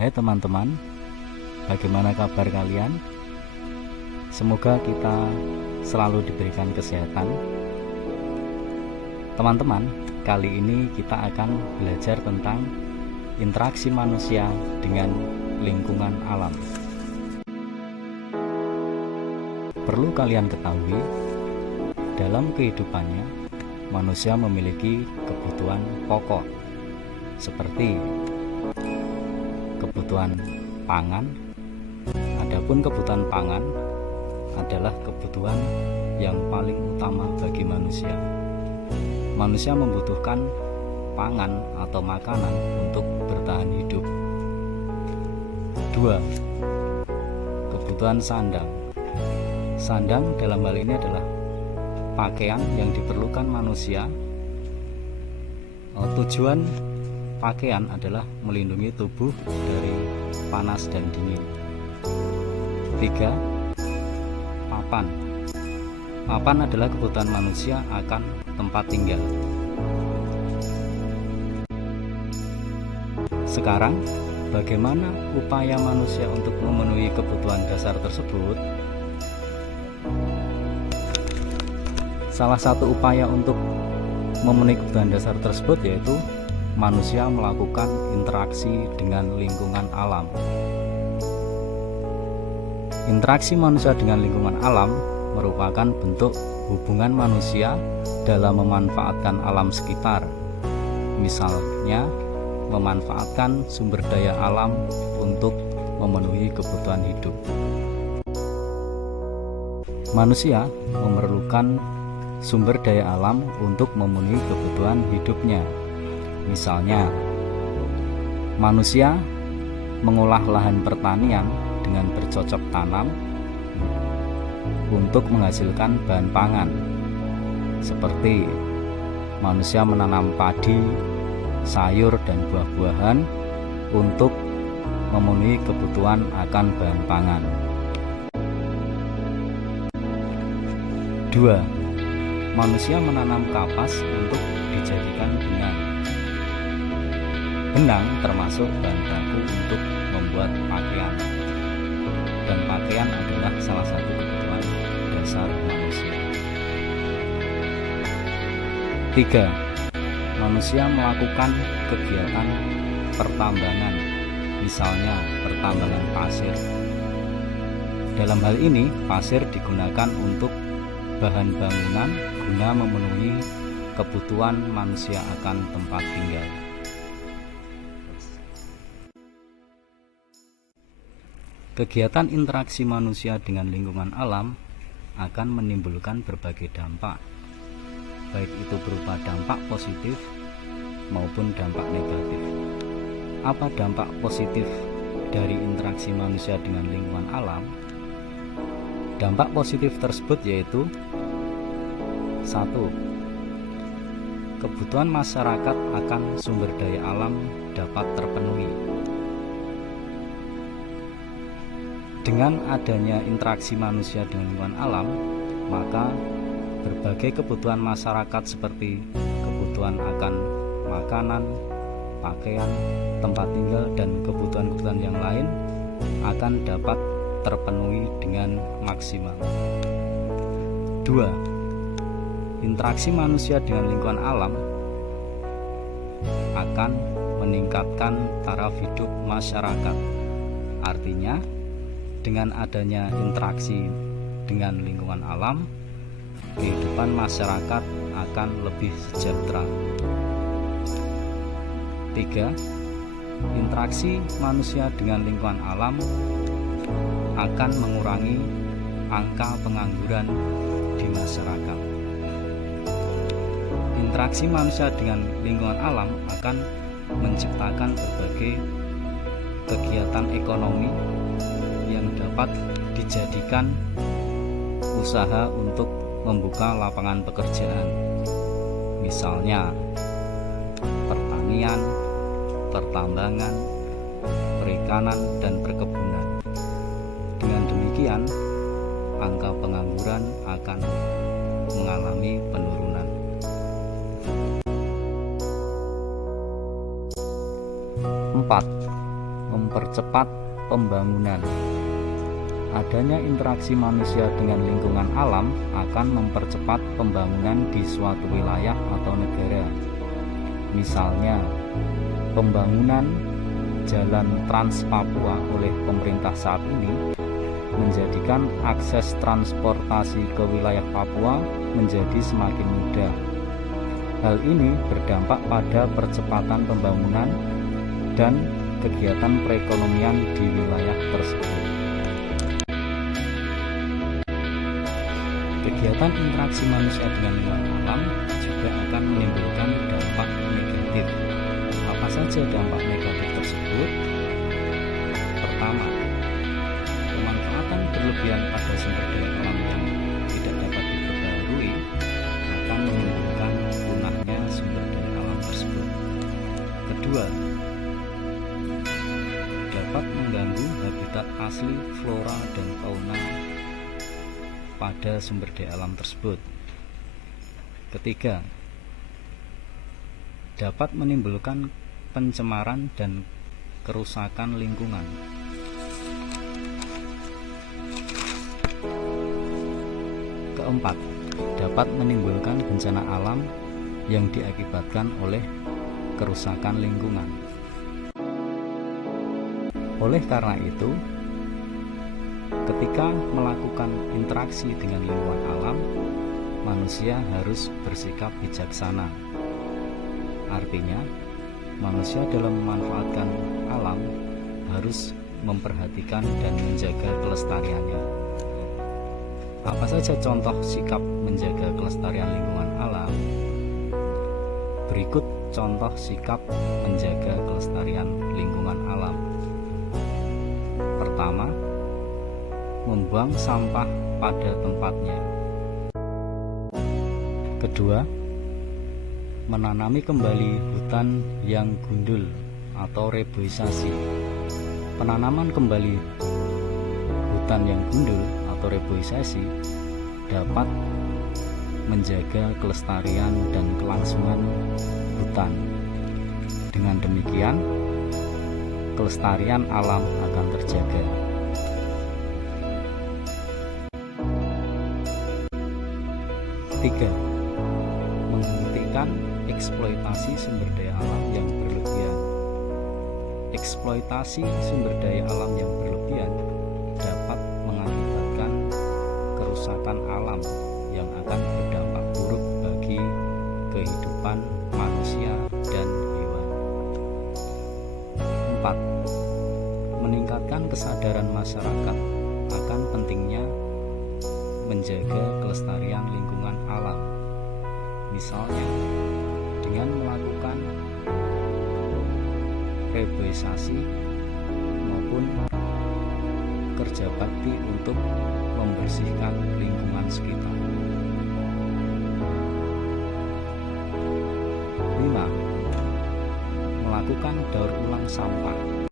Hai teman-teman, bagaimana kabar kalian? Semoga kita selalu diberikan kesehatan. Teman-teman, kali ini kita akan belajar tentang interaksi manusia dengan lingkungan alam. Perlu kalian ketahui, dalam kehidupannya manusia memiliki kebutuhan pokok seperti kebutuhan pangan. Adapun kebutuhan pangan adalah kebutuhan yang paling utama bagi manusia. Manusia membutuhkan pangan atau makanan untuk bertahan hidup. 2. Kebutuhan sandang. Sandang dalam hal ini adalah pakaian yang diperlukan manusia. Tujuan pakaian adalah melindungi tubuh dari panas dan dingin. 3. Papan. Papan adalah kebutuhan manusia akan tempat tinggal. Sekarang, bagaimana upaya manusia untuk memenuhi kebutuhan dasar tersebut? Salah satu upaya untuk memenuhi kebutuhan dasar tersebut yaitu manusia melakukan interaksi dengan lingkungan alam. Interaksi manusia dengan lingkungan alam merupakan bentuk hubungan manusia dalam memanfaatkan alam sekitar. Misalnya, memanfaatkan sumber daya alam untuk memenuhi kebutuhan hidup. Manusia memerlukan sumber daya alam untuk memenuhi kebutuhan hidupnya. Misalnya, manusia mengolah lahan pertanian dengan bercocok tanam untuk menghasilkan bahan pangan. Seperti manusia menanam padi, sayur, dan buah-buahan untuk memenuhi kebutuhan akan bahan pangan. 2. Manusia menanam kapas untuk dijadikan benang. Benang termasuk bahan baku untuk membuat pakaian, dan pakaian adalah salah satu kebutuhan dasar manusia. 3. Manusia melakukan kegiatan pertambangan, misalnya pertambangan pasir. Dalam hal ini, pasir digunakan untuk bahan bangunan guna memenuhi kebutuhan manusia akan tempat tinggal. Kegiatan interaksi manusia dengan lingkungan alam akan menimbulkan berbagai dampak, baik itu berupa dampak positif maupun dampak negatif. Apa dampak positif dari interaksi manusia dengan lingkungan alam? Dampak positif tersebut yaitu 1. Kebutuhan masyarakat akan sumber daya alam dapat terpenuhi. Dengan adanya interaksi manusia dengan lingkungan alam, maka berbagai kebutuhan masyarakat seperti kebutuhan akan makanan, pakaian, tempat tinggal, dan kebutuhan-kebutuhan yang lain akan dapat terpenuhi dengan maksimal. 2. Interaksi manusia dengan lingkungan alam akan meningkatkan taraf hidup masyarakat. Artinya, dengan adanya interaksi dengan lingkungan alam, kehidupan masyarakat akan lebih sejahtera. 3. Interaksi manusia dengan lingkungan alam akan mengurangi angka pengangguran di masyarakat. Interaksi manusia dengan lingkungan alam akan menciptakan berbagai kegiatan ekonomi yang dapat dijadikan usaha untuk membuka lapangan pekerjaan. Misalnya, pertanian, pertambangan, perikanan, dan perkebunan. Dengan demikian, angka pengangguran akan mengalami penurunan. 4. mempercepat pembangunan. Adanya interaksi manusia dengan lingkungan alam akan mempercepat pembangunan di suatu wilayah atau negara. Misalnya, pembangunan Jalan Trans Papua oleh pemerintah saat ini menjadikan akses transportasi ke wilayah Papua menjadi semakin mudah. Hal ini berdampak pada percepatan pembangunan dan kegiatan perekonomian di wilayah tersebut. Kegiatan interaksi manusia dengan lingkungan alam juga akan menimbulkan dampak negatif. Apa saja dampak negatif tersebut? Pertama, pemanfaatan berlebihan pada sumber daya alam yang tidak dapat diperbarui akan menimbulkan punahnya sumber daya alam tersebut. Kedua, dapat mengganggu habitat asli flora dan fauna pada sumber daya alam tersebut. Ketiga, dapat menimbulkan pencemaran dan kerusakan lingkungan. Keempat, dapat menimbulkan bencana alam yang diakibatkan oleh kerusakan lingkungan. Oleh karena itu, ketika melakukan interaksi dengan lingkungan alam, manusia harus bersikap bijaksana. Artinya, manusia dalam memanfaatkan alam harus memperhatikan dan menjaga kelestariannya. Apa saja contoh sikap menjaga kelestarian lingkungan alam? Berikut contoh sikap menjaga kelestarian lingkungan alam. Pertama, membuang sampah pada tempatnya. Kedua, menanami kembali hutan yang gundul atau reboisasi. Penanaman kembali hutan yang gundul atau reboisasi dapat menjaga kelestarian dan kelangsungan hutan. Dengan demikian, kelestarian alam akan terjaga. Tiga, menghentikan eksploitasi sumber daya alam yang berlebihan. Eksploitasi sumber daya alam yang berlebihan dapat mengakibatkan kerusakan alam yang akan berdampak buruk bagi kehidupan manusia dan hewan. 4. Meningkatkan kesadaran masyarakat akan pentingnya menjaga kelestarian lingkungan alam. Misalnya, dengan melakukan reboisasi maupun kerja bakti untuk membersihkan lingkungan sekitar. 5. Melakukan daur ulang sampah.